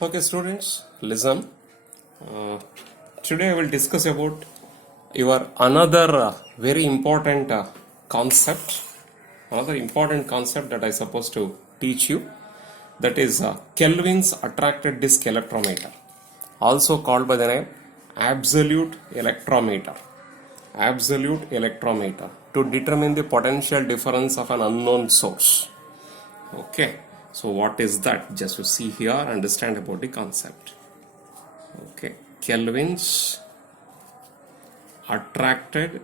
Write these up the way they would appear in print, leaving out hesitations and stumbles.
Okay, students, listen. Uh, Today I will discuss about your another very important concept. Another important concept that I supposed to teach you. That is Kelvin's attracted disk electrometer, also called by the name absolute electrometer. Absolute electrometer to determine the potential difference of an unknown source. Okay, so what is that? Just to see here, understand about the concept. Okay, Kelvin's attracted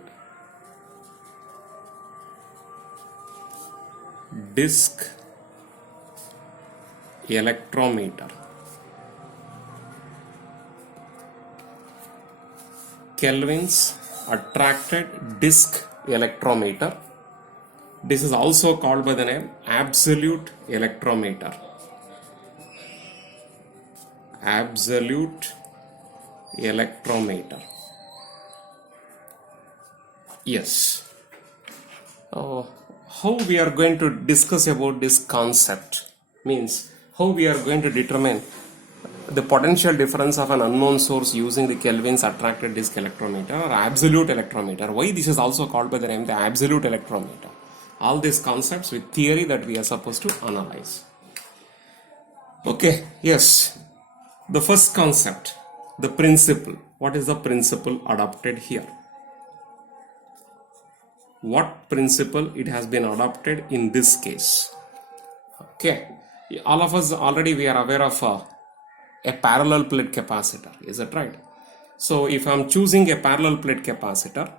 disk electrometer. Kelvin's attracted disk electrometer. This is also called by the name absolute electrometer. Absolute electrometer. Yes. How we are going to discuss about this concept means how we are going to determine the potential difference of an unknown source using the Kelvin's attracted disk electrometer or absolute electrometer. Why this is also called by the name the absolute electrometer. All these concepts with theory that we are supposed to analyze. Okay, yes. The first concept, the principle. What is the principle adopted here? What principle it has been adopted in this case? Okay, all of us already we are aware of a parallel plate capacitor. Is that right? So if I am choosing a parallel plate capacitor,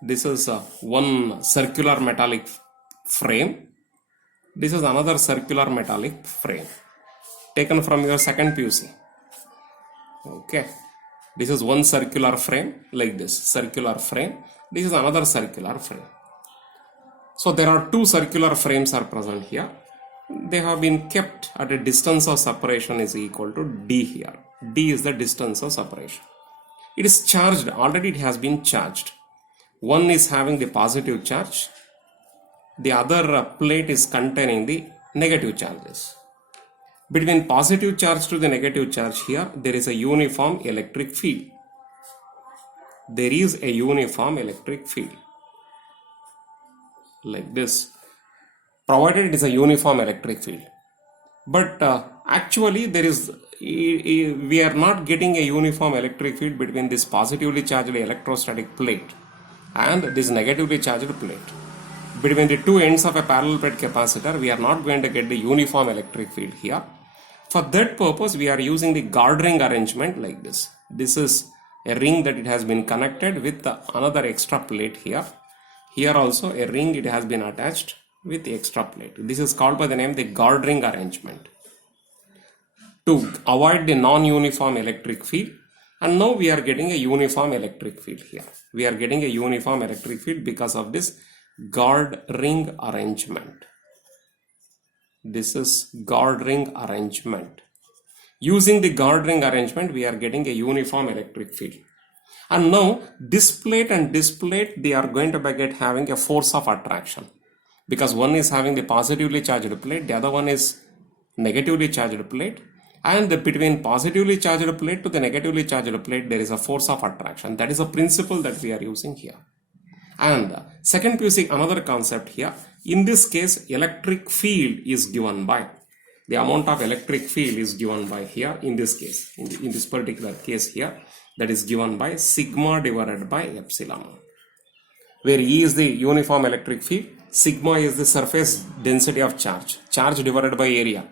this is one circular metallic frame. This is another circular metallic frame taken from your second PUC. Okay, this is one circular frame like this circular frame. This is another circular frame. So there are two circular frames are present here. They have been kept at a distance of separation is equal to d here. D is the distance of separation. It is charged, already it has been charged. One is having the positive charge. The other plate is containing the negative charges. Between positive charge to the negative charge here, there is a uniform electric field. There is a uniform electric field. Like this. Provided it is a uniform electric field. But actually there is, we are not getting a uniform electric field between this positively charged electrostatic plate and this negatively charged plate. Between the two ends of a parallel plate capacitor, we are not going to get the uniform electric field here. For that purpose, we are using the guard ring arrangement like this. This is a ring that it has been connected with another extra plate here. Here also a ring it has been attached with the extra plate. This is called by the name the guard ring arrangement to avoid the non-uniform electric field. And now we are getting a uniform electric field here. We are getting a uniform electric field because of this guard ring arrangement. This is guard ring arrangement. Using the guard ring arrangement, we are getting a uniform electric field. And now this plate and this plate, they are going to be having a force of attraction. Because one is having the positively charged plate, the other one is negatively charged plate. And between positively charged plate to the negatively charged plate, there is a force of attraction. That is a principle that we are using here. And second PUC, another concept here. In this case, electric field is given by, the amount of electric field is given by here, in this case, in this particular case here, that is given by sigma divided by epsilon. Where E is the uniform electric field, sigma is the surface density of charge. Charge divided by area.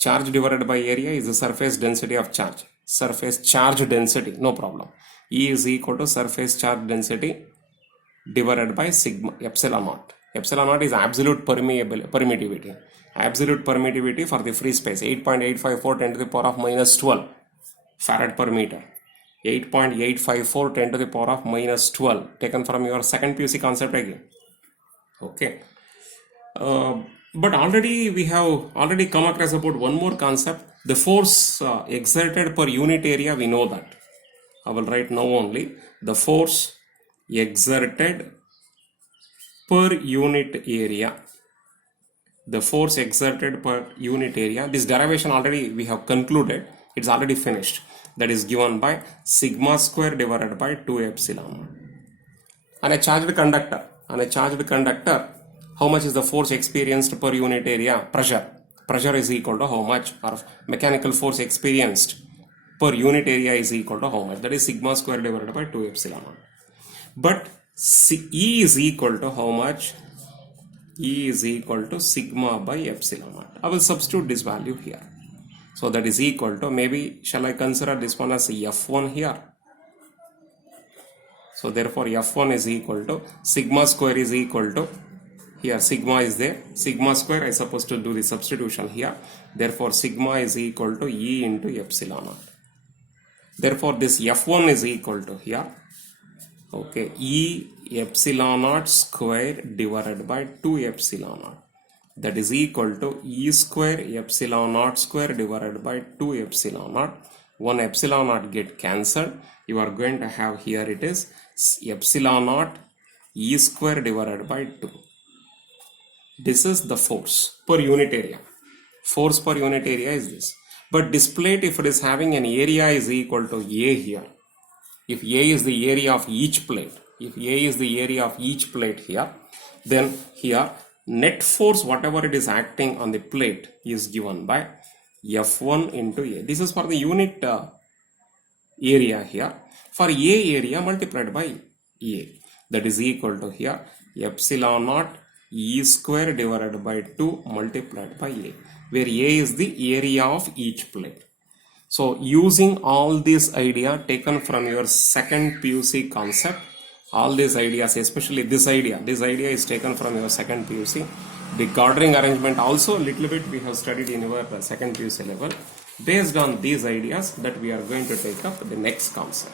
Charge divided by area is the surface density of charge. Surface charge density, no problem. E is equal to surface charge density divided by sigma epsilon naught. Epsilon naught is absolute permittivity. Absolute permittivity for the free space 8.854 10 to the power of minus 12 farad per meter. 8.854 10 to the power of minus 12 taken from your second PUC concept again. Okay. But already we have already come across about one more concept. The force exerted per unit area, we know that. I will write now only. The force exerted per unit area the force exerted per unit area. This derivation already we have concluded. It's already finished. That is given by sigma square divided by 2 epsilon. On a charged conductor, how much is the force experienced per unit area? Pressure is equal to how much? Or mechanical force experienced per unit area is equal to how much? That is sigma square divided by 2 epsilon. But E is equal to how much? E is equal to sigma by epsilon naught. I will substitute this value here. So that is equal to, maybe shall I consider this one as F1 here? So therefore F1 is equal to sigma square is equal to, here sigma is there, sigma square I supposed to do the substitution here. Therefore sigma is equal to E into epsilon naught. Therefore this F1 is equal to here, okay, E epsilon naught square divided by 2 epsilon naught. That is equal to E square epsilon naught square divided by 2 epsilon naught. One epsilon naught get cancelled. You are going to have here it is epsilon naught E square divided by 2. This is the force per unit area. Force per unit area is this. But this plate, if it is having an area is equal to A here, if A is the area of each plate, here, then here net force whatever it is acting on the plate is given by F1 into A. This is for the unit area here. For A area multiplied by A. That is equal to here epsilon naught E square divided by 2 multiplied by A, where A is the area of each plate. So using all this idea taken from your second PUC concept, all these ideas, especially this idea is taken from your second PUC. The Gordering arrangement also a little bit we have studied in our second PUC level. Based on these ideas that we are going to take up the next concept.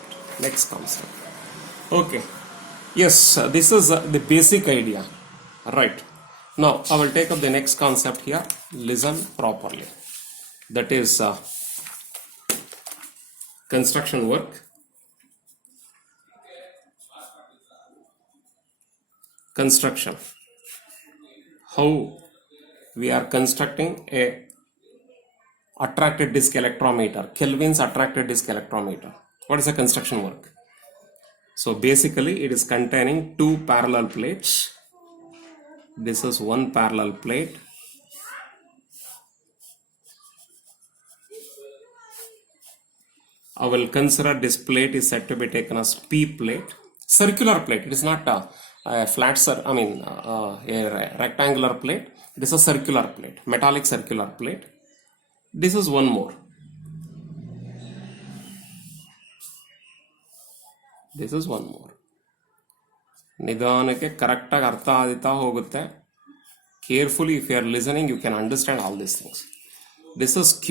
Okay. Yes, this is the basic idea. Right. Now I will take up the next concept here. Listen properly. That is construction work. Construction. How we are constructing a attracted disk electrometer, Kelvin's attracted disk electrometer. What is the construction work? So basically it is containing two parallel plates. This is one parallel plate. I will consider this plate is said to be taken as P plate. Circular plate. It is not a flat, a rectangular plate. It is a circular plate, metallic circular plate. This is one more. This is one more. ನಿಧಾನಕ್ಕೆ ಕರೆಕ್ಟಾಗಿ ಅರ್ಥ ಆಗುತ್ತಾ ಹೋಗುತ್ತೆ. Carefully, if you are listening, you can understand all these things. This is Q.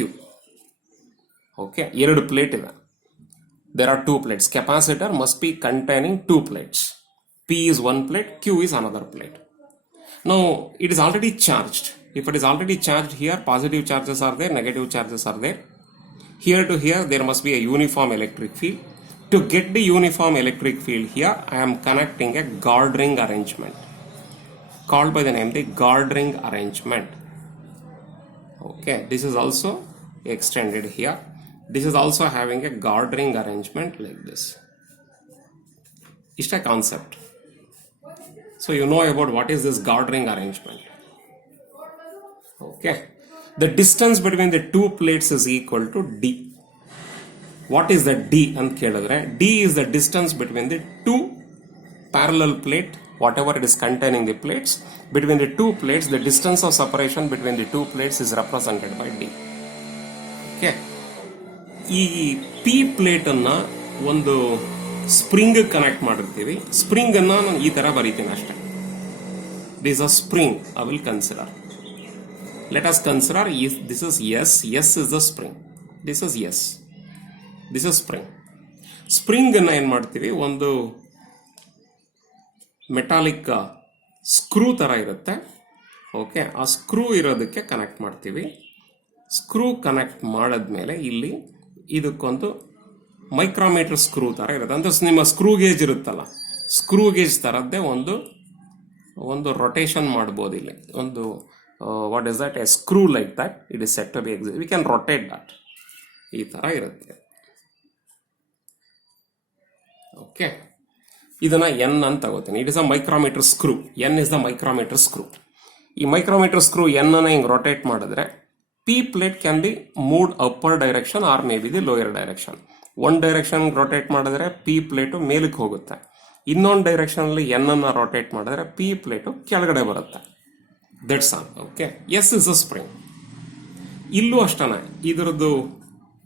Okay, ಎರಡು plate ಇದೆ. There are two plates. Capacitor must be containing two plates. P is one plate, Q is another plate. Now, it is already charged. If it is already charged here, positive charges are there, negative charges are there. Here to here, there must be a uniform electric field. To get the uniform electric field here, I am connecting a Gordering arrangement called by the name the Gordering arrangement. Okay, this is also extended here. This is also having a Gordering arrangement like this. It's a concept. So you know about what is this Gordering arrangement. Okay, the distance between the two plates is equal to D. What is the D and ಕೇಳಿದ್ರೆ D is the distance between the two parallel plate, whatever it is containing the plates. Between the two plates, the distance of separation between the two plates is represented by D. Okay. ಈ P plate ಅನ್ನ ಒಂದು spring connect ಮಾಡಿರ್ತೀವಿ. Spring ಅನ್ನ ನಾನು ಈ ತರ ಬರೀತೀನಿ ಅಷ್ಟೇ. This is a spring I will consider. Let us consider if this is S. S is the spring. This is S. This is spring. Spring ಅನ್ನ ಏನ್ ಮಾಡ್ತೀವಿ, ಒಂದು ಮೆಟಾಲಿಕ್ ಸ್ಕ್ರೂ ತರ ಇರುತ್ತೆ. ಓಕೆ, ಆ ಸ್ಕ್ರೂ ಇರೋದಕ್ಕೆ ಕನೆಕ್ಟ್ ಮಾಡ್ತೀವಿ. ಸ್ಕ್ರೂ ಕನೆಕ್ಟ್ ಮಾಡಿದ್ಮೇಲೆ ಇಲ್ಲಿ ಇದಕ್ಕೊಂದು ಮೈಕ್ರೋಮೀಟರ್ ಸ್ಕ್ರೂ ತರ ಇರುತ್ತೆ. ಅಂದ್ರೆ ನಿಮ್ಮ ಸ್ಕ್ರೂ ಗೇಜ್ ಇರುತ್ತಲ್ಲ, ಸ್ಕ್ರೂ ಗೇಜ್ ತರದ್ದೇ ಒಂದು ರೊಟೇಷನ್ ಮಾಡ್ಬೋದು. ಇಲ್ಲಿ ಒಂದು what is that, a screw like that, it is said to be exist. We can rotate that. ಈ ಥರ ಇರುತ್ತೆ. ಓಕೆ, ಇದನ್ನು ಎನ್ ಅಂತ ತಗೋತೀನಿ. It is a micrometer screw. N is the micrometer screw. ಈ ಮೈಕ್ರೋಮೀಟರ್ ಸ್ಕ್ರೂ ಎನ್ ಅನ್ನು ಹಿಂಗೆ rotate ಮಾಡಿದ್ರೆ P plate can be moved upper direction or may be the lower direction. ಒಂದು ಡೈರೆಕ್ಷನ್ ರೊಟೇಟ್ ಮಾಡಿದ್ರೆ P plate ಮೇಲಕ್ಕೆ ಹೋಗುತ್ತೆ, ಇನ್ನೊಂದು ಡೈರೆಕ್ಷನಲ್ಲಿ ಎನ್ ಅನ್ನು ರೊಟೇಟ್ ಮಾಡಿದ್ರೆ ಪಿ ಪ್ಲೇಟು ಕೆಳಗಡೆ ಬರುತ್ತೆ. That's all. Okay, S is a spring. ಇಲ್ಲೂ ಅಷ್ಟೇ, ಇದರದ್ದು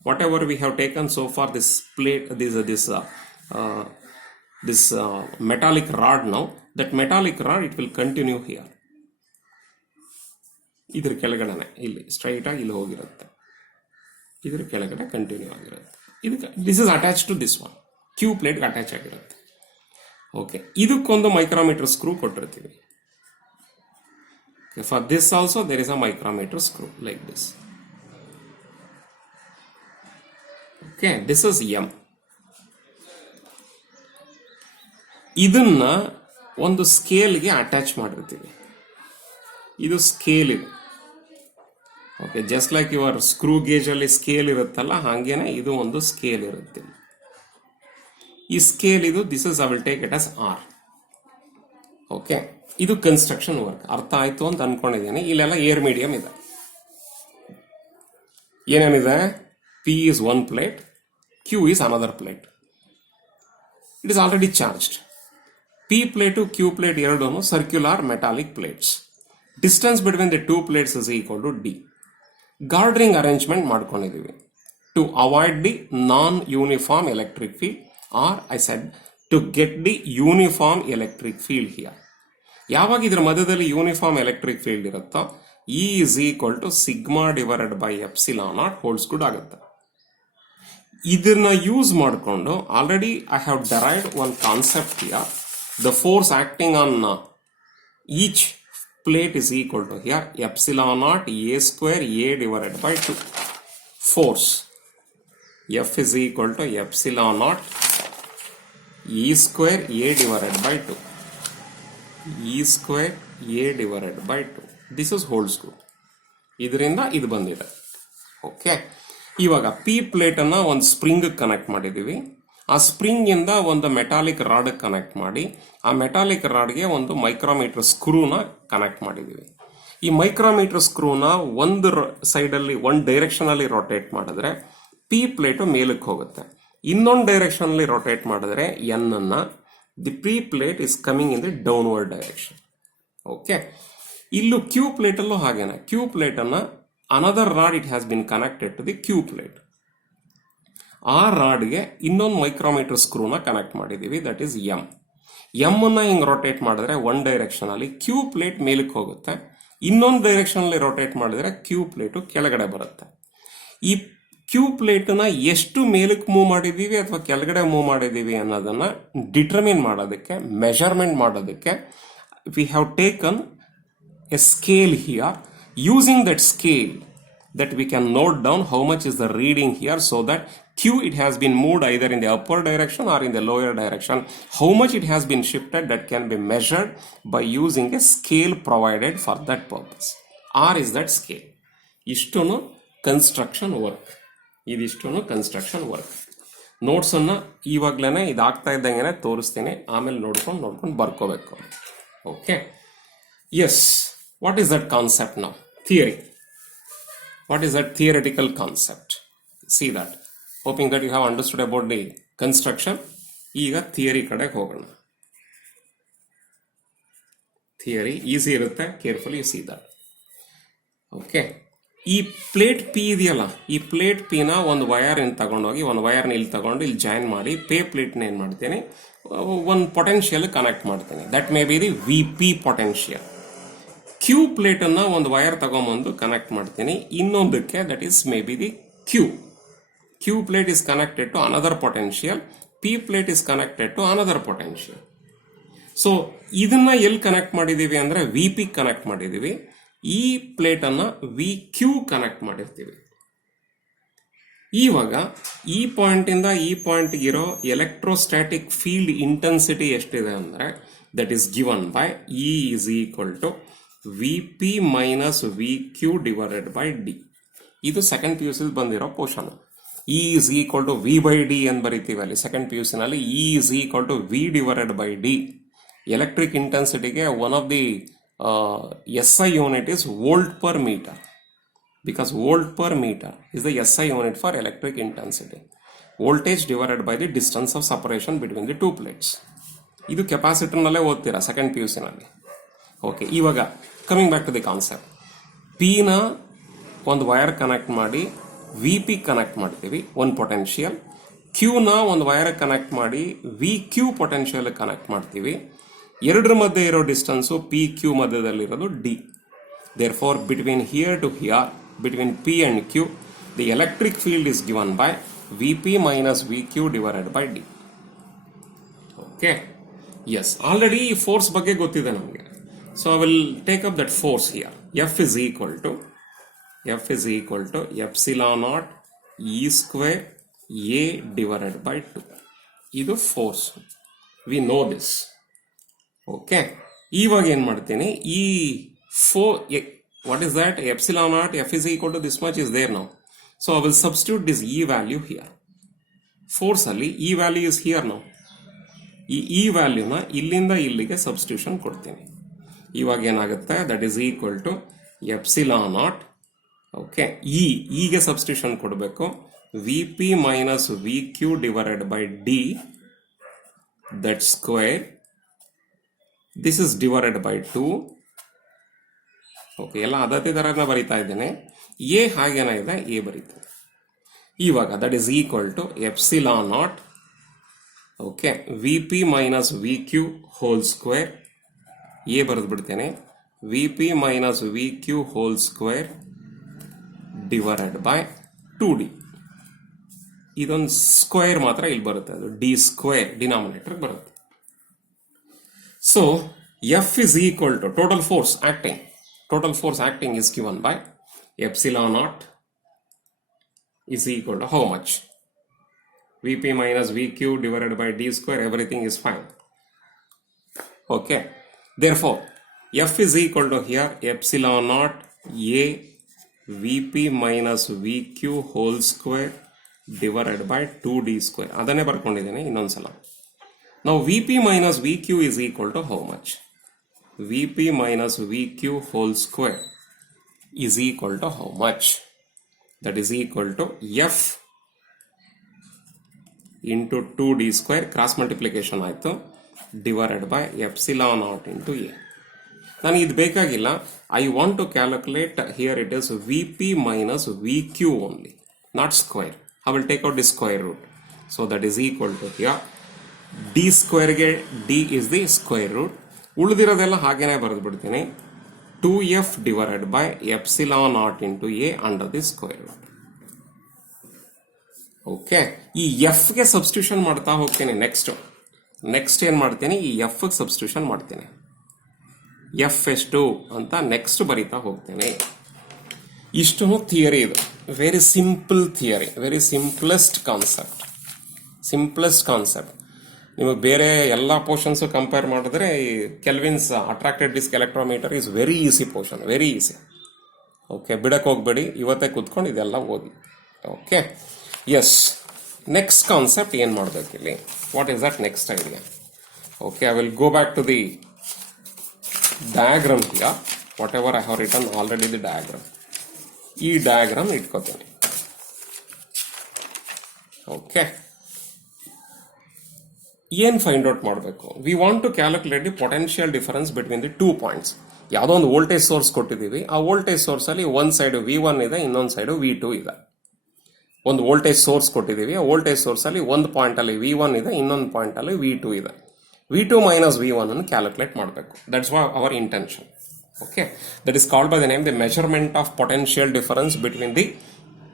whatever we have taken so for this plate, this metallic rod now, that metallic rod it will continue here. ಇದ್ರ ಕೆಳಗಡೆ ಇಲ್ಲಿ ಸ್ಟ್ರೈಟ್ ಆಗಿ ಇಲ್ಲಿ ಹೋಗಿರುತ್ತೆ, ಇದ್ರ ಕೆಳಗಡೆ ಕಂಟಿನ್ಯೂ ಆಗಿರುತ್ತೆ. ಇದಕ್ಕೆ this is attach to this one, Q ಪ್ಲೇಟ್ಗೆ ಅಟ್ಯಾಚ್ ಆಗಿರುತ್ತೆ. ಓಕೆ, ಇದಕ್ಕೊಂದು ಮೈಕ್ರೋಮೀಟರ್ ಸ್ಕ್ರೂ ಕೊಟ್ಟಿರ್ತೀವಿ. For this also there is a micrometer screw like this. Okay, this is M. ಇದನ್ನ ಒಂದು ಸ್ಕೇಲ್ಗೆ ಅಟ್ಯಾಚ್ ಮಾಡಿರ್ತೀವಿ. ಇದು ಸ್ಕೇಲ್ ಇದೆ. Okay, just like your screw gauge ಅಲ್ಲಿ ಸ್ಕೇಲ್ ಇರುತ್ತಲ್ಲ, ಹಾಗೇನೆ ಇದು ಒಂದು ಸ್ಕೇಲ್ ಇರುತ್ತೆ. ಈ ಸ್ಕೇಲ್ ಇದು, this is I will take it as R. Okay, ಇದು ಕನ್ಸ್ಟ್ರಕ್ಷನ್ ವರ್ಕ್. ಅರ್ಥ ಆಯ್ತು ಅಂತ ಅನ್ಕೊಂಡಿದ್ದೀನಿ. ಇಲ್ಲೆಲ್ಲ ಏರ್ ಮೀಡಿಯಂ ಇದೆ. ಏನೇನಿದೆ? P is one plate, Q is another plate. It is already charged. P plate Q plate ಎರಡೂ circular metallic plates. Distance between the two plates is equal to D. Guard ring arrangement ಮಾಡ್ಕೊಂಡಿದ್ದೀವಿ to avoid the non uniform electric field, or I said to get the uniform electric field here. ಯಾವಾಗ ಇದ್ರ ಮಧ್ಯದಲ್ಲಿ uniform electric field ಇರುತ್ತೋ, E is equal to sigma divided by epsilon naught holds good ಆಗುತ್ತೆ. ಇದನ್ನ use ಮಾಡಿಕೊಂಡು already I have derived one concept here. The force acting on each plate is equal to here epsilon naught a square a divided by 2. Force F is equal to epsilon naught e square a divided by 2. E square a divided by 2. This is whole screw. ಇದರಿಂದ ಇದು ಬಂದಿದೆ. Okay, ಇವಾಗ P plate ಅನ್ನ ಒಂದು spring connect ಮಾಡಿದೀವಿ. ಆ spring ಇಂದ ಒಂದು ಮೆಟಾಲಿಕ್ ರಾಡ್ ಕನೆಕ್ಟ್ ಮಾಡಿ, ಆ ಮೆಟಾಲಿಕ್ ರಾಡ್ಗೆ ಒಂದು ಮೈಕ್ರೋಮೀಟರ್ ಸ್ಕ್ರೂನ ಕನೆಕ್ಟ್ ಮಾಡಿದೀವಿ. ಈ ಮೈಕ್ರೋಮೀಟರ್ ಸ್ಕ್ರೂನ ಒಂದು ಸೈಡಲ್ಲಿ ಒಂದು ಡೈರೆಕ್ಷನ್ ಅಲ್ಲಿ ರೊಟೇಟ್ ಮಾಡಿದ್ರೆ ಪಿ ಪ್ಲೇಟು ಮೇಲಕ್ಕೆ ಹೋಗುತ್ತೆ. ಇನ್ನೊಂದು ಡೈರೆಕ್ಷನ್ ಅಲ್ಲಿ ರೊಟೇಟ್ ಮಾಡಿದ್ರೆ ಎನ್ ಅನ್ನ the P plate is coming in the downward direction. Okay, ಇಲ್ಲೂ ಕ್ಯೂ ಪ್ಲೇಟ್ ಅಲ್ಲೂ ಹಾಗೇನೆ. ಕ್ಯೂ ಪ್ಲೇಟ್ ಅನ್ನ another rod it has been connected to the Q plate. ಆ ರಾಡ್ಗೆ ಇನ್ನೊಂದು ಮೈಕ್ರೋಮೀಟರ್ ಸ್ಕ್ರೂನ ಕನೆಕ್ಟ್ ಮಾಡಿದೀವಿ, ದಟ್ ಈಸ್ ಎಂ. ಎಂ ಅನ್ನ ಹಿಂಗ್ ರೊಟೇಟ್ ಮಾಡಿದ್ರೆ ಒನ್ ಡೈರೆಕ್ಷನ್ ಅಲ್ಲಿ ಕ್ಯೂ ಪ್ಲೇಟ್ ಮೇಲಕ್ಕೆ ಹೋಗುತ್ತೆ, ಇನ್ನೊಂದು ಡೈರೆಕ್ಷನ್ ಅಲ್ಲಿ ರೊಟೇಟ್ ಮಾಡಿದ್ರೆ ಕ್ಯೂ ಪ್ಲೇಟು ಕೆಳಗಡೆ ಬರುತ್ತೆ. ಈ ಕ್ಯೂ ಪ್ಲೇಟ್ನ ಎಷ್ಟು ಮೇಲಕ್ಕೆ ಮೂವ್ ಮಾಡಿದೀವಿ ಅಥವಾ ಕೆಳಗಡೆ ಮೂವ್ ಮಾಡಿದೀವಿ ಅನ್ನೋದನ್ನ ಡಿಟರ್ಮಿನ್ ಮಾಡೋದಕ್ಕೆ, ಮೆಜರ್ಮೆಂಟ್ ಮಾಡೋದಕ್ಕೆ V have taken A scale here. Using that scale that we can note down how much is the reading here, so that Q it has been moved either in the upper direction or in the lower direction. How much it has been shifted, that can be measured by using a scale provided for that purpose. R is that scale. Ishtonu construction work. Idishtonu construction work. Notes anna ivaglene idaagta iddangene ತೋರಿಸ್ತೀನಿ, ಆಮೇಲೆ ನೋಡ್ಕೊಂಡು ಬರ್ಕೋಬೇಕು. Okay, yes, what is that concept now? Theory. What is that theoretical concept? See that. Hoping that you have understood about the construction. ಈಗ theory ಕಡೆ ಹೋಗೋಣ. Theory easy ಇರುತ್ತೆ, carefully U see that. Okay, ಈ plate P ಇದೆಯಲ್ಲ, ಈ plate ಪಿನ ಒಂದು wire ಇನ್ ತಗೊಂಡೋಗಿ ಒಂದು ವಯರ್ನ ಇಲ್ಲಿ ತಗೊಂಡು ಇಲ್ಲಿ ಜಾಯಿನ್ ಮಾಡಿ ಪೇ ಪ್ಲೇಟ್ನ ಏನು ಮಾಡ್ತೀನಿ, ಒಂದು ಪೊಟೆನ್ಷಿಯಲ್ ಕನೆಕ್ಟ್ ಮಾಡ್ತೀನಿ. That may be the V P potential. Q plate ಅನ್ನ ಒಂದು ವೈರ್ ತಗೊಂಬಂದು ಕನೆಕ್ಟ್ ಮಾಡ್ತೀನಿ ಇನ್ನೊಂದಕ್ಕೆ, that is may be the Q. Q plate is connected to another potential, P plate is connected to another potential. So ಇದನ್ನ ಎಲ್ಲಿ connect ಮಾಡಿದೀವಿ ಅಂದ್ರೆ V P connect ಮಾಡಿದೀವಿ. ಈ ಪ್ಲೇಟ್ ಅನ್ನ ವಿ ಕ್ಯೂ ಕನೆಕ್ಟ್ ಮಾಡಿರ್ತೀವಿ. ಇವಾಗ ಈ ಪಾಯಿಂಟ್ ಇಂದ ಈ ಪಾಯಿಂಟ್ ಇರೋ ಎಲೆಕ್ಟ್ರೋಸ್ಟ್ಯಾಟಿಕ್ ಫೀಲ್ಡ್ ಇಂಟೆನ್ಸಿಟಿ ಎಷ್ಟಿದೆ ಅಂದ್ರೆ that is given by E is equal to V P minus V Q divided by D. ಇದು ಸೆಕೆಂಡ್ ಪಿ ಯು ಸಿ ಬಂದಿರೋ portion. E is equal to V by D ಅಂತ ಬರೀತೀವಿ ಅಲ್ಲಿ second P U ಸಿನಲ್ಲಿ. E is equal to V divided by D. Electric ಇಂಟೆನ್ಸಿಟಿಗೆ one of the S I unit is volt per metre, because volt per metre is the S I unit for electric intensity. Voltage divided by the distance of separation between the two plates. ಇದು ಕೆಪಾಸಿಟರ್ನಲ್ಲೇ ಓದ್ತೀರಾ second P U ಸಿನಲ್ಲಿ. Okay, ಇವಾಗ coming back to the concept. ಪಿನ ಒಂದು wire connect ಮಾಡಿ V P connect ಮಾಡ್ತೀವಿ, ಒಂದು ಪೊಟೆನ್ಷಿಯಲ್. ಕ್ಯೂನ ಒಂದು ವೈರ್ ಕನೆಕ್ಟ್ ಮಾಡಿ ವಿ ಕ್ಯೂ ಪೊಟೆನ್ಷಿಯಲ್ ಕನೆಕ್ಟ್ ಮಾಡ್ತೀವಿ. ಎರಡರ ಮಧ್ಯೆ ಇರೋ ಡಿಸ್ಟೆನ್ಸು ಪಿ ಕ್ಯೂ ಮಧ್ಯದಲ್ಲಿರೋದು D. Therefore between here to here, between P and Q, the electric field is given by V P minus V Q divided by D. Okay, yes, already ಈ force ಬಗ್ಗೆ ಗೊತ್ತಿದೆ ನಮಗೆ. So I will take up that force here. F is equal to epsilon naught E square A divided by 2. ಇದು force, we know this. Okay, ಇವಾಗ ಏನು ಮಾಡ್ತೀನಿ, ಈ what is that epsilon naught F is equal to this much is there now. So I will substitute this E value here. Force ಅಲ್ಲಿ E value is here now. ಈ ವ್ಯಾಲ್ಯೂನ ಇಲ್ಲಿಂದ ಇಲ್ಲಿಗೆ substitution ಕೊಡ್ತೀನಿ. ಇವಾಗ ಏನಾಗುತ್ತೆ, that is equal to epsilon naught. Okay, ಇಗೆ substitution ಕೊಡಬೇಕು. V P minus V Q divided by D, that square. This is divided by 2. Okay, ಎಲ್ಲ ಅದೇ ಥರನೇ ಬರೀತಾ ಇದ್ದೇನೆ. ಎ ಹಾಗೇನಾಗಿದೆ, ಎ ಬರೀತೇನೆ. ಇವಾಗ that is equal to epsilon naught. Okay, V P minus V Q whole square. A ಬರೆದು ಬಿಡ್ತೇನೆ. V P minus V Q whole square divided by 2d. ಇದೊಂದು ಸ್ಕ್ವೇರ್ ಮಾತ್ರ ಇಲ್ಲಿ ಬರುತ್ತೆ, ಅದು ಡಿ ಸ್ಕ್ವೇರ್ ಡಿನಾಮಿನೇಟರ್ ಬರುತ್ತೆ. So F is equal to total force acting is given by epsilon naught is equal to how much? Vp minus Vq divided by d square, everything is fine. Okay, therefore F is equal to here epsilon naught A Vp minus Vq whole square divided by 2d square. ಅದನ್ನೇ ಬರ್ಕೊಂಡಿದ್ದೇನೆ ಇನ್ನೊಂದ್ಸಲ. Now Vp minus Vq is equal to how much? Vp minus Vq whole square is equal to how much? That is equal to F into 2d square, cross multiplication ಆಯಿತು, divided by epsilon naught into A. ನನಗೆ ಇದು ಬೇಕಾಗಿಲ್ಲ. I want to calculate, here it is Vp minus Vq only, not square. I will take out the square root. So that is equal to here d square ಗೆ d is the square root. ಉಳಿದಿರೋದೆಲ್ಲ ಹಾಗೇನೆ ಬರೆದು ಬಿಡ್ತೀನಿ. 2f divided by epsilon naught into A under the square root. Okay, ಈ F ಗೆ substitution ಮಾಡ್ತಾ ಹೋಗ್ತೀನಿ. Next ಏನ್ ಮಾಡ್ತೀನಿ, ಈ ಎಫ್ ಗೆ ಸಬ್ಸ್ಟಿಟ್ಯೂಷನ್ ಮಾಡ್ತೀನಿ. ಎಫ್ ಎಷ್ಟು ಅಂತ ನೆಕ್ಸ್ಟ್ ಬರೀತಾ ಹೋಗ್ತೇನೆ. ಇಷ್ಟು ಥಿಯರಿ ಇದು. Very simple theory, very simplest concept. ನಿಮಗೆ ಬೇರೆ ಎಲ್ಲ ಪೋರ್ಷನ್ಸ್ ಕಂಪೇರ್ ಮಾಡಿದ್ರೆ ಈ Kelvin's attracted disc electrometer is very easy portion, very easy. Okay, ಬಿಡಕ್ಕೆ ಹೋಗ್ಬೇಡಿ, ಇವತ್ತೇ ಕೂತ್ಕೊಂಡು ಇದೆಲ್ಲ ಓದಿ. ಓಕೆ, ಎಸ್, ನೆಕ್ಸ್ಟ್ ಕಾನ್ಸೆಪ್ಟ್ ಏನು ಮಾಡಬೇಕಿಲ್ಲಿ, what is that next idea? Okay, I will go back to the diagram here. Whatever I have written already the diagram. ಈ diagram ಇಟ್ಕೋತೀನಿ. ಓಕೆ, ಏನು ಫೈಂಡ್ ಔಟ್ ಮಾಡಬೇಕು? We want to calculate the potential difference between the 2 points. ಯಾವುದೋ ಒಂದು voltage source ಕೊಟ್ಟಿದ್ದೀವಿ. ಆ voltage source ಅಲ್ಲಿ ಒಂದು ಸೈಡ್ V1 ಇದೆ, ಇನ್ನೊಂದು ಸೈಡ್ V2 ಇದೆ. ಒಂದು ವೋಲ್ಟೇಜ್ ಸೋರ್ಸ್ ಕೊಟ್ಟಿದ್ದೀವಿ. ಆ ವೋಲ್ಟೇಜ್ ಸೋರ್ಸ್ ಅಲ್ಲಿ ಒಂದು ಪಾಯಿಂಟ್ ಅಲ್ಲಿ V1 ಇದೆ, ಇನ್ನೊಂದು ಪಾಯಿಂಟ್ ಅಲ್ಲಿ V2 ಇದೆ. V2 ಮೈನಸ್ V1 ಅನ್ನು ಕ್ಯಾಲ್ಕುಲೇಟ್ ಮಾಡಬೇಕು. That's our intention. Okay, that is called by the name the measurement of potential difference between the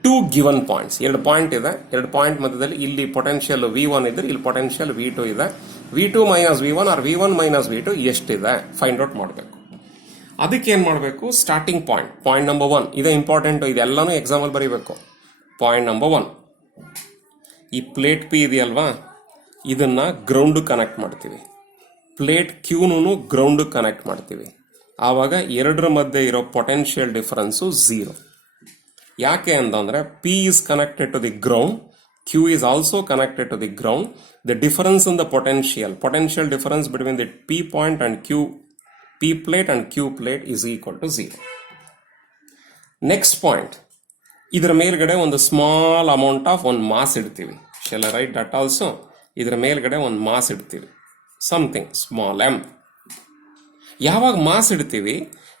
2 given points. 2 point ಇದೆ, 2 ಪಾಯಿಂಟ್ ಮಧ್ಯದಲ್ಲಿ ಇಲ್ಲಿ ಪೊಟೆನ್ಷಿಯಲ್ V1 ಇದ್ರೆ ಇಲ್ಲಿ ಪೊಟೆನ್ಷಿಯಲ್ V2 ಇದೆ. V2 minus V1 R V1 minus V2 ಎಷ್ಟಿದೆ find out ಮಾಡಬೇಕು. ಅದಕ್ಕೆ ಏನ್ ಮಾಡಬೇಕು? ಸ್ಟಾರ್ಟಿಂಗ್ ಪಾಯಿಂಟ್ ನಂಬರ್ 1 ಇದೆ ಇಂಪಾರ್ಟೆಂಟ್. ಇದೆಲ್ಲಾನು ಎಕ್ಸಾಂಪಲ್ ಬರೀಬೇಕು. ಪಾಯಿಂಟ್ ನಂಬರ್ 1, ಈ ಪ್ಲೇಟ್ ಪಿ ಇದೆಯಲ್ವಾ, ಇದನ್ನ ಗ್ರೌಂಡ್ ಕನೆಕ್ಟ್ ಮಾಡ್ತೀವಿ. ಪ್ಲೇಟ್ ಕ್ಯೂನು ಗ್ರೌಂಡ್ ಕನೆಕ್ಟ್ ಮಾಡ್ತೀವಿ. ಆವಾಗ ಎರಡರ ಮಧ್ಯೆ ಇರೋ ಪೊಟೆನ್ಷಿಯಲ್ ಡಿಫರೆನ್ಸು ಝೀರೋ. ಯಾಕೆ ಅಂತಂದರೆ P is connected to the ground, Q is also connected to the ground. The difference in the potential difference between the P point and Q, P plate and Q plate is equal to zero. Next point, ಇದರ ಮೇಲ್ಗಡೆ ಒಂದು small amount of ಒಂದು mass ಇಡ್ತೀವಿ. Shall I write that also? ಇದರ ಮೇಲ್ಗಡೆ ಒಂದು mass ಇಡ್ತೀವಿ, something small M. ಯಾವಾಗ ಮಾಸ್ ಇಡ್ತೀವಿ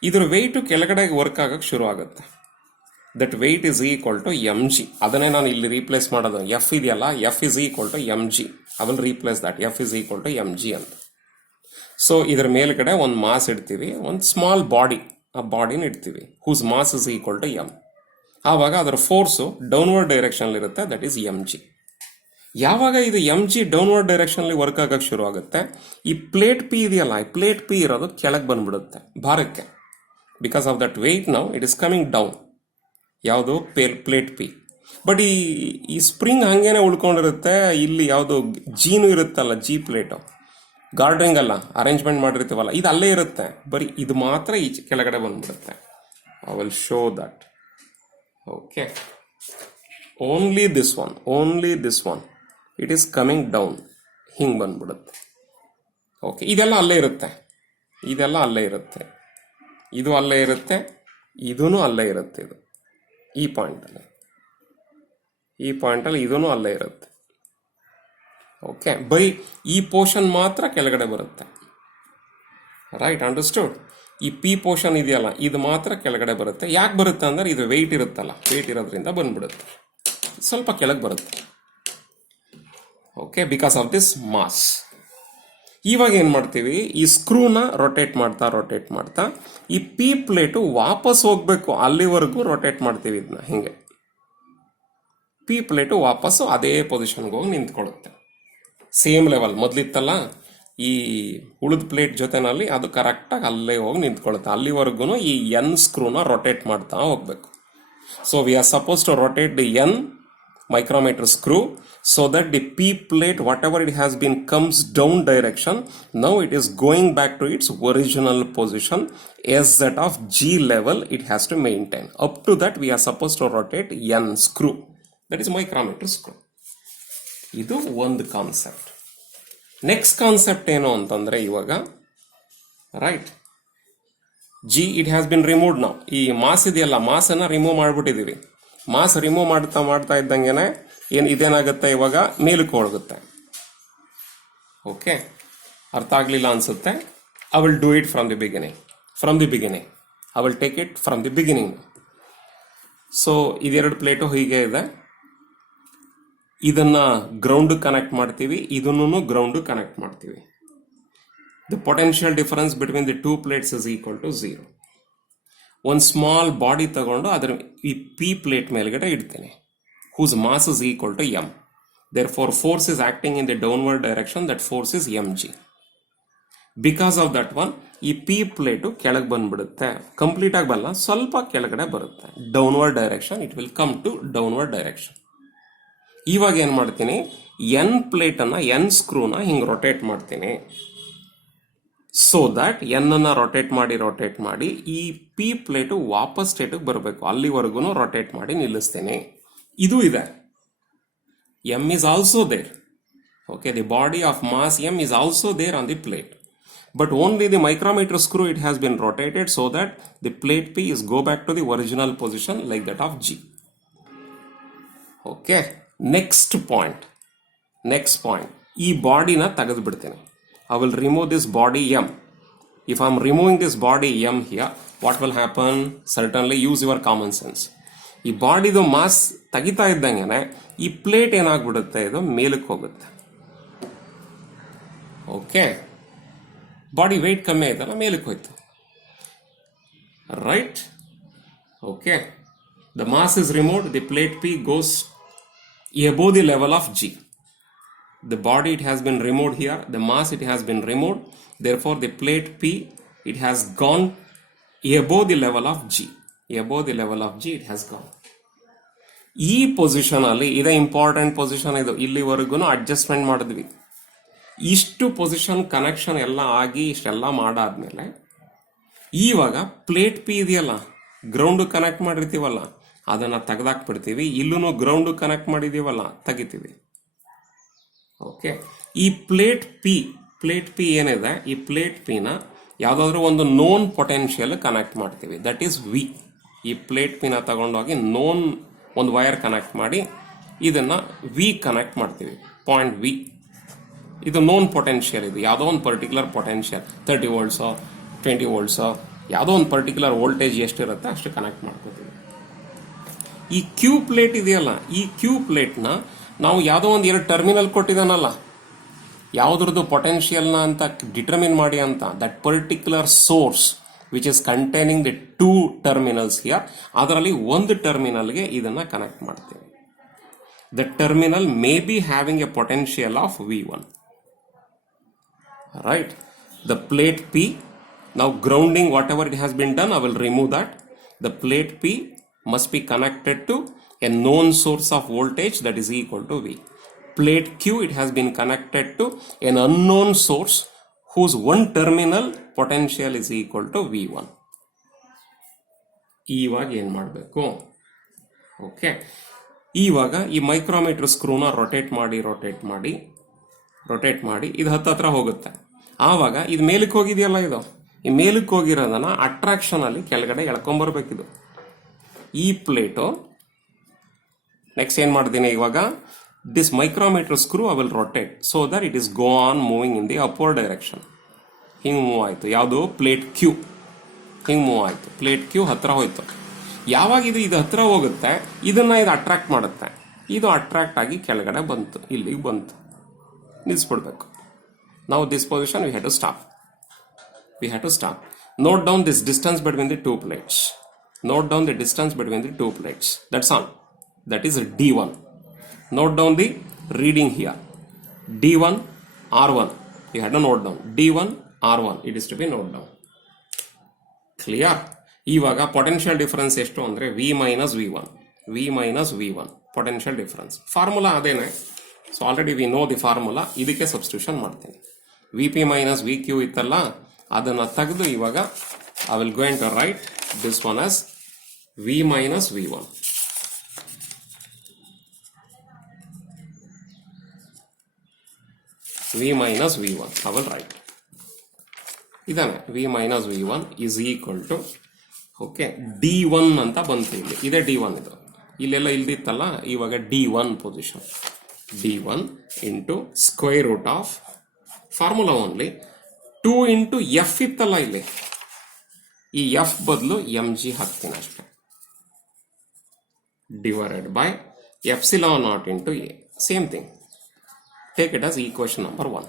ಇದ್ರ ವೆಯ್ಟು ಕೆಳಗಡೆ ವರ್ಕ್ ಆಗಕ್ಕೆ ಶುರು ಆಗುತ್ತೆ. That weight is equal to M G. ಅದನ್ನೇ ನಾನು ಇಲ್ಲಿ ರೀಪ್ಲೇಸ್ ಮಾಡೋದು. ಎಫ್ ಇದೆಯಲ್ಲ, F is equal to M G. I will replace that. F is equal to M G ಅಂತ. ಸೊ ಇದರ ಮೇಲ್ಗಡೆ ಒಂದು ಮಾಸ್ ಇಡ್ತೀವಿ, ಒಂದು ಸ್ಮಾಲ್ ಬಾಡಿ, ಆ ಬಾಡಿನ ಇಡ್ತೀವಿ, whose mass is equal to M. ಆವಾಗ ಅದರ ಫೋರ್ಸು ಡೌನ್ವರ್ಡ್ ಡೈರೆಕ್ಷನ್ ಇರುತ್ತೆ, ದಟ್ ಈಸ್ ಎಮ್ ಜಿ. ಯಾವಾಗ ಇದು ಎಮ್ ಜಿ ಡೌನ್ವರ್ಡ್ ಡೈರೆಕ್ಷನ್ಲಿ ವರ್ಕ್ ಆಗಕ್ಕೆ ಶುರು ಆಗುತ್ತೆ, ಈ ಪ್ಲೇಟ್ ಪಿ ಇದೆಯಲ್ಲ, ಈ ಪ್ಲೇಟ್ ಪಿ ಇರೋದು ಕೆಳಗೆ ಬಂದ್ಬಿಡುತ್ತೆ ಭಾರಕ್ಕೆ. Because of that weight now it is coming down. ಯಾವುದು ಪ್ಲೇಟ್ ಪಿ. ಬಟ್ ಈ ಸ್ಪ್ರಿಂಗ್ ಹಂಗೇನೆ ಉಳ್ಕೊಂಡಿರುತ್ತೆ. ಇಲ್ಲಿ ಯಾವುದು ಜೀನು ಇರುತ್ತಲ್ಲ, ಜಿ ಪ್ಲೇಟು, ಗಾರ್ಡ್ರಿಂಗ್ ಅಲ್ಲ, ಅರೇಂಜ್ಮೆಂಟ್ ಮಾಡಿರ್ತೀವಲ್ಲ, ಇದು ಅಲ್ಲೇ ಇರುತ್ತೆ. ಬರೀ ಇದು ಮಾತ್ರ ಈ ಕೆಳಗಡೆ ಬಂದ್ಬಿಡುತ್ತೆ. I will show that. Okay, only this one it is coming down, ಹಿಂಗೆ ಬಂದ್ಬಿಡುತ್ತೆ. ಓಕೆ, ಇದೆಲ್ಲ ಅಲ್ಲೇ ಇರುತ್ತೆ, ಇದೆಲ್ಲ ಅಲ್ಲೇ ಇರುತ್ತೆ, ಇದು ಅಲ್ಲೇ ಇರುತ್ತೆ, ಇದೂ ಅಲ್ಲೇ ಇರುತ್ತೆ. ಇದು ಈ ಪಾಯಿಂಟಲ್ಲಿ ಇದೂ ಅಲ್ಲೇ ಇರುತ್ತೆ. ಓಕೆ, ಬರೀ ಈ ಪೋರ್ಷನ್ ಮಾತ್ರ ಕೆಳಗಡೆ ಬರುತ್ತೆ. Right, understood? ಈ ಪಿ ಪೋರ್ಷನ್ ಇದೆಯಲ್ಲ, ಇದು ಮಾತ್ರ ಕೆಳಗಡೆ ಬರುತ್ತೆ. ಯಾಕೆ ಬರುತ್ತೆ ಅಂದರೆ ಇದು ವೆಯ್ಟ್ ಇರುತ್ತಲ್ಲ, ವೆಯ್ಟ್ ಇರೋದ್ರಿಂದ ಬಂದ್ಬಿಡುತ್ತೆ, ಸ್ವಲ್ಪ ಕೆಳಗೆ ಬರುತ್ತೆ. Okay, because of this mass. ಇವಾಗ ಏನು ಮಾಡ್ತೀವಿ, ಈ ಸ್ಕ್ರೂನ ರೊಟೇಟ್ ಮಾಡ್ತಾ ಈ ಪಿ ಪ್ಲೇಟು ವಾಪಸ್ ಹೋಗ್ಬೇಕು, ಅಲ್ಲಿವರೆಗೂ ರೊಟೇಟ್ ಮಾಡ್ತೀವಿ ಇದನ್ನ. ಹಿಂಗೆ ಪಿ ಪ್ಲೇಟು ವಾಪಸ್ಸು ಅದೇ ಪೊಸಿಷನ್ಗೆ ಹೋಗಿ ನಿಂತ್ಕೊಳ್ಳುತ್ತೆ. ಸೇಮ್ ಲೆವೆಲ್ ಮೊದಲಿತ್ತಲ್ಲ, ಈ ಉಳಿದ ಪ್ಲೇಟ್ ಜೊತೆನಲ್ಲಿ ಅದು ಕರೆಕ್ಟಾಗಿ ಅಲ್ಲೇ ಹೋಗಿ ನಿಂತ್ಕೊಳ್ಳುತ್ತೆ. ಅಲ್ಲಿವರೆಗೂ ಈ ಎನ್ ಸ್ಕ್ರೂನ ರೊಟೇಟ್ ಮಾಡ್ತಾ ಹೋಗ್ಬೇಕು. So we are suppose to rotate the N micrometer screw so that the P plate, whatever it has been, comes down direction. Now it is going back to its original position. As that of G level it has to maintain. Up to that we are supposed to rotate N screw. That is micrometer screw. ಇದು ಒಂದು concept. Next concept ಏನು ಅಂತಂದರೆ ಇವಾಗ right, G it has bin removed. ನಾವು ಈ mass ಇದೆಯಲ್ಲ, ಮಾಸನ್ನು remove ಮಾಡಿಬಿಟ್ಟಿದ್ದೀವಿ. Mass remove ಮಾಡ್ತಾ ಇದ್ದಂಗೆ ಇದೇನಾಗುತ್ತೆ, ಇವಾಗ ಮೇಲಕ್ಕೆ ಹೋಗುತ್ತೆ. ಓಕೆ, ಅರ್ಥ ಆಗಲಿಲ್ಲ ಅನ್ಸುತ್ತೆ. I will do it from the beginning. I will take it from the beginning. So ಇದೆರಡು ಪ್ಲೇಟು ಹೀಗೆ ಇದೆ. ಇದನ್ನ ಗ್ರೌಂಡ್ ಕನೆಕ್ಟ್ ಮಾಡ್ತೀವಿ, ಇದನ್ನು ಗ್ರೌಂಡ್ ಕನೆಕ್ಟ್ ಮಾಡ್ತೀವಿ. The potential difference between the two plates is equal to zero. ಒಂದು small body ತಗೊಂಡು ಅದರ ಈ ಪಿ ಪ್ಲೇಟ್ ಮೇಲ್ಗಡೆ ಇಡ್ತೇನೆ, whose mass is equal to M. Therefore force is acting in the downward direction, that force is M G. Because of that one ಈ P plate ಕೆಳಗೆ ಬಂದ್ಬಿಡುತ್ತೆ. Complete ಆಗಿ ಬರಲ್ಲ, ಸ್ವಲ್ಪ ಕೆಳಗಡೆ ಬರುತ್ತೆ. Downward direction, it will come to downward direction. ಇವಾಗ ಏನು ಮಾಡ್ತೀನಿ, ಎನ್ ಪ್ಲೇಟನ್ನು, ಎನ್ ಸ್ಕ್ರೂನ ಹಿಂಗೆ ರೊಟೇಟ್ ಮಾಡ್ತೀನಿ. ಸೊ ದಟ್ ಎನ್ ಅನ್ನ ರೊಟೇಟ್ ಮಾಡಿ ಈ ಪಿ ಪ್ಲೇಟು ವಾಪಸ್ ಸ್ಟೇಟಿಗೆ ಬರಬೇಕು. ಅಲ್ಲಿವರೆಗೂ ರೊಟೇಟ್ ಮಾಡಿ ನಿಲ್ಲಿಸ್ತೇನೆ. ಇದು ಇದೆ. M is also there. Okay, the body of mass M is also there on the plate. But only the micrometer screw it has been rotated so that the plate P is go back to the original position like that of G. Okay, next point. ಈ ಬಾಡಿನ ತೆಗೆದು ಬಿಡ್ತೇನೆ. I will remove this body M. If I am removing this body M here, what will happen? Certainly use your common sense. ಈ ಬಾಡಿದು mass ತೆಗಿತಾ ಇದ್ದಂಗೆ ಈ plate ಏನಾಗ್ಬಿಡುತ್ತೆ, ಇದು ಮೇಲಕ್ಕೆ ಹೋಗುತ್ತೆ. ಓಕೆ, ಬಾಡಿ ವೆಯ್ಟ್ ಕಮ್ಮಿ ಆಯ್ತಲ್ಲ, ಮೇಲಕ್ಕೆ ಹೋಯ್ತು. Right? Okay, the mass is removed, the plate P goes above the level of G. The body it has been removed here, the mass it has been removed, therefore the plate P it has gone above the level of G. Above the level of G it has gone. ಈ position ಅಲ್ಲಿ ಇದೆ important position. ಇದು ಇಲ್ಲಿವರೆಗೂ adjustment ಮಾಡಿದ್ವಿ. ಇಷ್ಟು position connection ಎಲ್ಲ ಆಗಿ ಇಷ್ಟೆಲ್ಲ ಮಾಡಾದ್ಮೇಲೆ ಇವಾಗ ಪ್ಲೇಟ್ ಪಿ ಇದೆಯಲ್ಲ, ಗ್ರೌಂಡ್ ಕನೆಕ್ಟ್ ಮಾಡಿರ್ತೀವಲ್ಲ, ಅದನ್ನ ತೆಗೆದಾಕ್ಬಿಡ್ತೀವಿ. ಇಲ್ಲೂ ಗ್ರೌಂಡ್ ಕನೆಕ್ಟ್ ಮಾಡಿದೀವಲ್ಲ, ತೆಗಿತೀವಿ. ಓಕೆ, ಈ ಪ್ಲೇಟ್ ಪಿ ಏನಿದೆ, ಈ ಪ್ಲೇಟ್ ಪಿನ ಯಾವುದಾದ್ರೂ ಒಂದು ನೋನ್ ಪೊಟೆನ್ಷಿಯಲ್ ಕನೆಕ್ಟ್ ಮಾಡ್ತೀವಿ, ದಟ್ ಈಸ್ ವಿ. ಈ ಪ್ಲೇಟ್ ಪಿನ ತಗೊಂಡೋಗಿ ನೋನ್ ಒಂದು ವೈರ್ ಕನೆಕ್ಟ್ ಮಾಡಿ ಇದನ್ನ ವಿ ಕನೆಕ್ಟ್ ಮಾಡ್ತೀವಿ, ಪಾಯಿಂಟ್ ವಿ. ಇದು ನೋನ್ ಪೊಟೆನ್ಷಿಯಲ್, ಇದು ಯಾವುದೋ ಒಂದು ಪರ್ಟಿಕ್ಯುಲರ್ ಪೊಟೆನ್ಷಿಯಲ್ 30 ವೋಲ್ಟ್ಸೋ 20 ವೋಲ್ಟ್ಸೋ ಯಾವುದೋ ಒಂದು ಪರ್ಟಿಕ್ಯುಲರ್ ವೋಲ್ಟೇಜ್ ಎಷ್ಟಿರುತ್ತೆ ಅಷ್ಟು ಕನೆಕ್ಟ್ ಮಾಡ್ಕೋತೀವಿ. ಈ ಕ್ಯೂ ಪ್ಲೇಟ್ ಇದೆಯಲ್ಲ, ಈ ಕ್ಯೂ ಪ್ಲೇಟ್ನ ನಾವು ಯಾವುದೋ ಒಂದು 2 ಟರ್ಮಿನಲ್ ಕೊಟ್ಟಿದ್ದಾನಲ್ಲ, ಯಾವುದ್ರದ್ದು ಪೊಟೆನ್ಷಿಯಲ್ನ ಅಂತ ಡಿಟರ್ಮಿನ್ ಮಾಡಿ ಅಂತ, that particular source which is containing the 2 terminals here, ಅದರಲ್ಲಿ ಒಂದು ಟರ್ಮಿನಲ್ಗೆ ಇದನ್ನ ಕನೆಕ್ಟ್ ಮಾಡ್ತೀವಿ. The terminal may be having A potential of V1. Right? The plate P, now grounding whatever it has been done, I will remove that. The plate P must be connected to a known source of voltage that is equal to V. Plate Q, it has been connected to an unknown source whose one terminal potential is equal to V1. ಇವಾಗ ಏನು ಮಾಡಬೇಕು? Okay, ಇವಾಗ ಈ micrometre ಸ್ಕ್ರೂನ rotate ಮಾಡಿ ಇದು ಹತ್ರ ಹೋಗುತ್ತೆ. ಆವಾಗ ಇದು ಮೇಲಕ್ಕೆ ಹೋಗಿದೆಯಲ್ಲ, ಇದು ಈ ಮೇಲಕ್ಕೆ ಹೋಗಿರೋದನ್ನ ಅಟ್ರಾಕ್ಷನ್ ಅಲ್ಲಿ ಕೆಳಗಡೆ ಎಳ್ಕೊಂಬರ್ಬೇಕಿದು. ಈ ಪ್ಲೇಟು ನೆಕ್ಸ್ಟ್ ಏನ್ ಮಾಡ್ತೀನಿ, ಇವಾಗ this micrometre screw I will rotate so that it is go on moving in the upward direction. ಹಿಂಗೆ ಮೂವ್ ಆಯ್ತು, ಯಾವುದು ಪ್ಲೇಟ್ ಕ್ಯೂ ಹಿಂಗೆ ಮೂವ್ ಆಯ್ತು. ಪ್ಲೇಟ್ ಕ್ಯೂ ಹತ್ರ ಹೋಯ್ತು. ಯಾವಾಗ ಇದು ಹತ್ರ ಹೋಗುತ್ತೆ, ಇದನ್ನ ಇದು ಅಟ್ರಾಕ್ಟ್ ಮಾಡುತ್ತೆ. ಇದು ಅಟ್ರಾಕ್ಟ್ ಆಗಿ ಕೆಳಗಡೆ ಬಂತು, ಇಲ್ಲಿಗೆ ಬಂತು, ನಿಲ್ಲಿಸ್ಬಿಡ್ಬೇಕು. Now this position we had to stop. Note down this distance between the two plates. That's all. That is D1. Note down the reading here. D1 R1. You had to note down. D1 R1. It is to be note down. Clear? ಇವಾಗ potential difference ಎಷ್ಟು ಅಂದ್ರೆ V minus V1 potential difference. Formula ಅದೇನೆ. So already we know the formula. ಇದಕ್ಕೆ substitution ಮಾಡ್ತೀನಿ. VP minus VQ ಇತ್ತಲ್ಲ, ಅದನ್ನ ತೆಗೆದು ಇವಾಗ I will going to write this one as V minus V1. V minus V1 I will write. ಇದಾನೆ V minus V1 is equal to okay D1 ಅಂತ ಬಂತು. ಇಲ್ಲಿ ಇದೆ D1, ಇದು ಇಲ್ಲೆಲ್ಲ ಇಲ್ದಿತ್ತಲ್ಲ, ಇವಾಗ D1 position. D1 into square root of formula only 2 into F ಇತ್ತಲ್ಲ, ಇಲ್ಲಿ ಈ F ಬದಲು mg ಹಾಕ್ತೀನಿ ಅಷ್ಟೇ, divided by epsilon naught into A. Same thing, take it as equation number 1.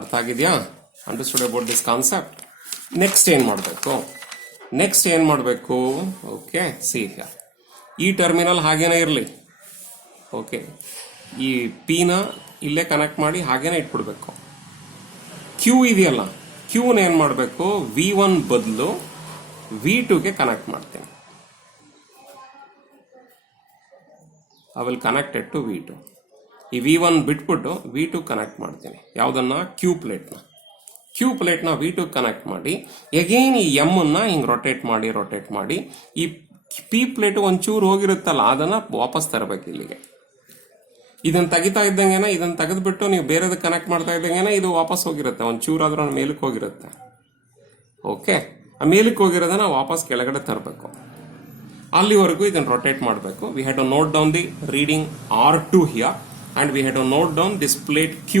ಅರ್ಥ ಆಗಿದೆಯಾ? Understood about this concept. Next ಏನ್ ಮಾಡಬೇಕು? ಓಕೆ, ಸಿ ಹಿಯರ್, ಈ ಟರ್ಮಿನಲ್ ಹಾಗೇನೆ ಇರಲಿ. ಓಕೆ, ಈ ಪಿನ ಇಲ್ಲೇ ಕನೆಕ್ಟ್ ಮಾಡಿ ಹಾಗೇನೆ ಇಟ್ಬಿಡ್ಬೇಕು. ಕ್ಯೂ ಇದೆಯಲ್ಲ, ಕ್ಯೂನ ಏನ್ ಮಾಡಬೇಕು, V1 ಬದಲು V2ಗೆ ಕನೆಕ್ಟ್ ಮಾಡ್ತೇನೆ. I will connected to V2. ಈ V1 ಬಿಟ್ಬಿಟ್ಟು V2 ಕನೆಕ್ಟ್ ಮಾಡ್ತೀನಿ. ಯಾವುದನ್ನ? ಕ್ಯೂ ಪ್ಲೇಟ್ನ V2 ಕನೆಕ್ಟ್ ಮಾಡಿ ಎಗೇನ್ ಈ ಎಮ್ ಅನ್ನ ಹಿಂಗ್ ರೊಟೇಟ್ ಮಾಡಿ ಈ ಪಿ ಪ್ಲೇಟ್ ಒಂಚೂರು ಹೋಗಿರುತ್ತಲ್ಲ, ಅದನ್ನ ವಾಪಸ್ ತರಬೇಕು ಇಲ್ಲಿಗೆ. ಇದನ್ನ ತೆಗಿತಾ ಇದ್ದಂಗೆನ, ಇದನ್ನ ತೆಗೆದ್ಬಿಟ್ಟು ನೀವು ಬೇರೆದ ಕನೆಕ್ಟ್ ಮಾಡ್ತಾ ಇದ್ದಂಗೆನ ಇದು ವಾಪಸ್ ಹೋಗಿರುತ್ತೆ, ಒಂಚೂರಾದ್ರೂ ಮೇಲಕ್ಕೆ ಹೋಗಿರುತ್ತೆ. ಓಕೆ, ಆ ಮೇಲಕ್ಕೆ ಹೋಗಿರೋದನ್ನ ವಾಪಸ್ ಕೆಳಗಡೆ ತರಬೇಕು. ಅಲ್ಲಿವರೆಗೂ ಇದನ್ನ ರೊಟೇಟ್ ಮಾಡಬೇಕು. We had to note down the reading R2 here, and we had to note down this plate Q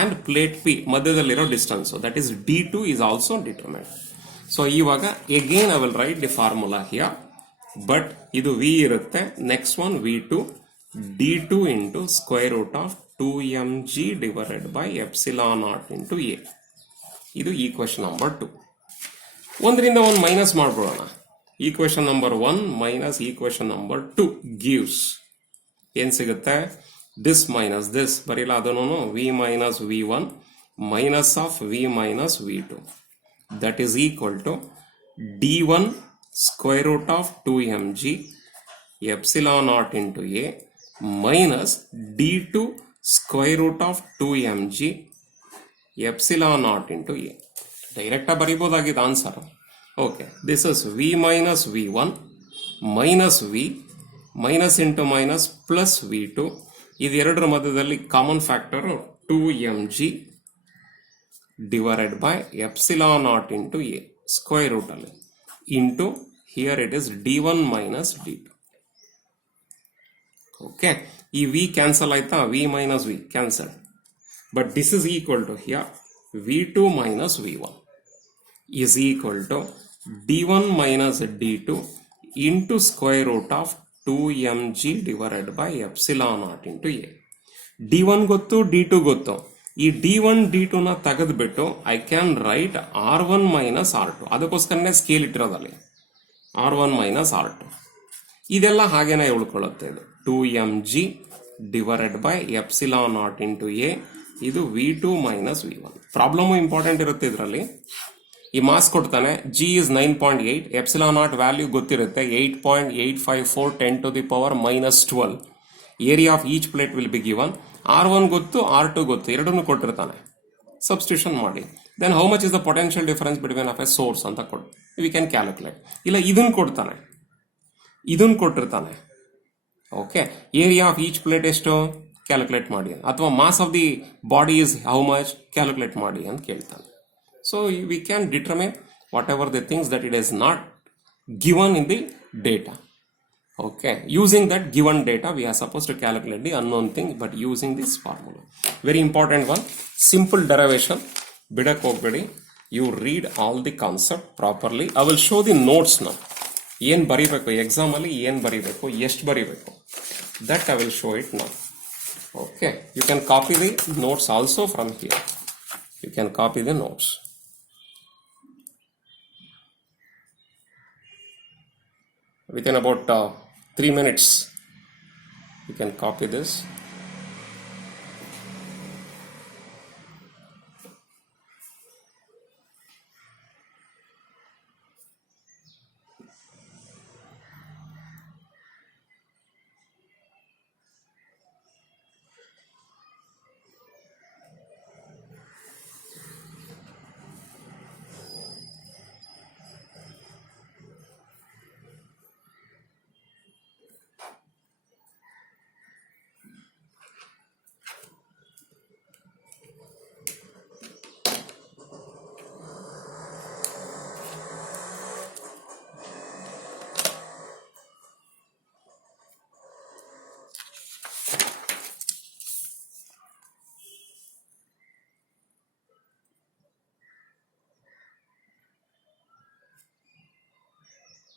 ಅಂಡ್ ಪ್ಲೇಟ್ P ಮಧ್ಯದಲ್ಲಿರೋ distance, that is D2 is also determined. So ಇವಾಗ again I will write the formula here, but ಇದು V ಇರುತ್ತೆ. Next one V2 D2 into square root of 2mg divided by epsilon naught into A. ಇದು equation number 2. ಒಂದರಿಂದ ಒಂದು minus ಮಾಡ್ಬಿಡೋಣ. Equation number 1 minus equation number 2 gives ಏನ್ ಸಿಗುತ್ತೆ? This minus this ಬರೀಲ್ಲ, ಅದನ್ನು V minus V1 minus of V minus V2, that is equal to D1 square root of 2mg epsilon naught into A minus D2 square root of 2mg epsilon naught into A. ಡೈರೆಕ್ಟಾಗಿ ಬರಿಬೋದಾಗಿದೆ answer. Okay, this is V minus V one minus V minus into minus plus V two. ಇದೆರಡರ ಮಧ್ಯದಲ್ಲಿ common factor 2mg divided by epsilon naught into a square ರೂಟಲ್ಲಿ into here it is d1 minus d2. Okay, ಈ V cancel ಆಯ್ತಾ, V minus V cancel, but this is equal to here v2 minus v1 is equal to d1 minus d2 into square root of 2mg divided by epsilon naught into a. d1 ಗೊತ್ತು, d2 ಗೊತ್ತು. ಈ d1 d2 ನ ತೆಗೆದ್ಬಿಟ್ಟು I can write r1 minus r2. ಅದಕ್ಕೋಸ್ಕರನೇ scale ಇಟ್ಟಿರೋದಲ್ಲಿ r1 minus r2. ಇದೆಲ್ಲ ಹಾಗೇನೆ ಉಳ್ಕೊಳ್ಳುತ್ತೆ. ಇದು 2mg divided by epsilon naught into A. ಇದು v2 minus v1. Problem important ಇರುತ್ತೆ ಇದರಲ್ಲಿ. ಈ ಮಾಸ್ ಕೊಡ್ತಾನೆ, G is 9.8, epsilon naught value ಗೊತ್ತಿರುತ್ತೆ 8.854 10 to the power minus 12. Area of each plate will be given. r1 ಗೊತ್ತು, r2 ಗೊತ್ತು, ಎರಡನ್ನೂ ಕೊಟ್ಟಿರ್ತಾನೆ. ಸಬ್ಸ್ಟಿಟ್ಯೂಷನ್ ಮಾಡಿ, then how much is the potential difference between of a source ಅಂತ ಕೊಟ್ಟು we can calculate. ಇಲ್ಲ ಇದನ್ನು ಕೊಡ್ತಾನೆ, ಇದನ್ನು ಕೊಟ್ಟಿರ್ತಾನೆ. Okay, area of each plate ಎಷ್ಟು ಕ್ಯಾಲ್ಕುಲೇಟ್ ಮಾಡಿ, ಅಥವಾ mass of the body is how much calculate ಮಾಡಿ ಅಂತ ಕೇಳ್ತಾನೆ. So we can determine whatever the things that it is not given in the data. Okay, using that given data we are supposed to calculate the unknown thing, but using this formula. Very important one, simple derivation. Bidak hogbedi, you read all the concept properly. I will show the notes now. Yen baribeku exam alli, yen baribeku, ಎಷ್ಟು baribeku, that I will show it now. Okay, you can copy the notes also from here. You can copy the notes. Within about 3 minutes you can copy this.